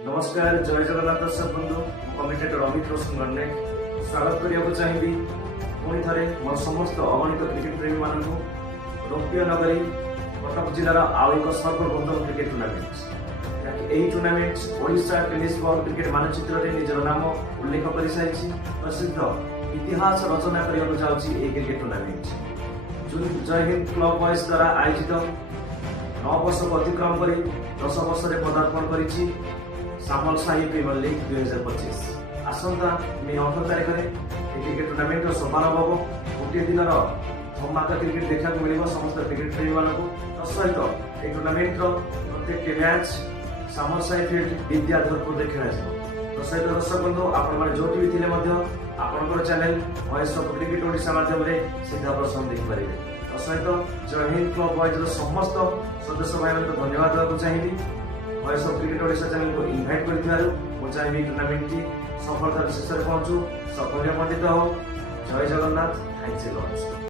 नमस्कार जय जगन्नाथ दर्शक बंधु कमेंटेटर अमित रोशन गणने स्वागत करने चाहिए पुणी थे मोर समस्त अगणित क्रिकेट प्रेमी मान रौप्य नगरी कटक जिलार आउ एक सर्वप्रथम क्रिकेट टूर्णामेंट यही tournament Odisha tennis ball cricket मानचित्र में निजर नाम उल्लेख कर सारी प्रसिद्ध इतिहास रचना करने जाऊँगी क्रिकेट टूर्णामेंट जो जय हिंद क्लब बॉयज द्वारा आयोजित 9 वर्ष को अतिक्रम कर 10 वर्ष में पदार्पण कर सामल साही प्रीमियर लीग 2025 आसंता मे 18 तारीख में क्रिकेट टूर्णामेंट शुभारंभ हम गोटे दिन धमाका क्रिकेट देखा मिल समस्त क्रिकेट प्रेमी मान सहित यह टूर्णामेंट प्रत्येक मैच सामल साही फील्ड विद्याधरपुर खेल सहित दर्शक बंधु आपण जो भी थे आपंकर channel voice of cricket Odisha माध्यम सीधा प्रश्न देखिपारे सहित जय हिंद क्लब बॉयज समस्त सदस्य भाई धन्यवाद देवाक चाहिए voice of cricket Odisha channel को इनवाइट कर चाहिए टूर्णामेंट की सफलतार शेष में पहुंचू सफल मंडित हो जय जगन्नाथ थैंक्स ए लॉट।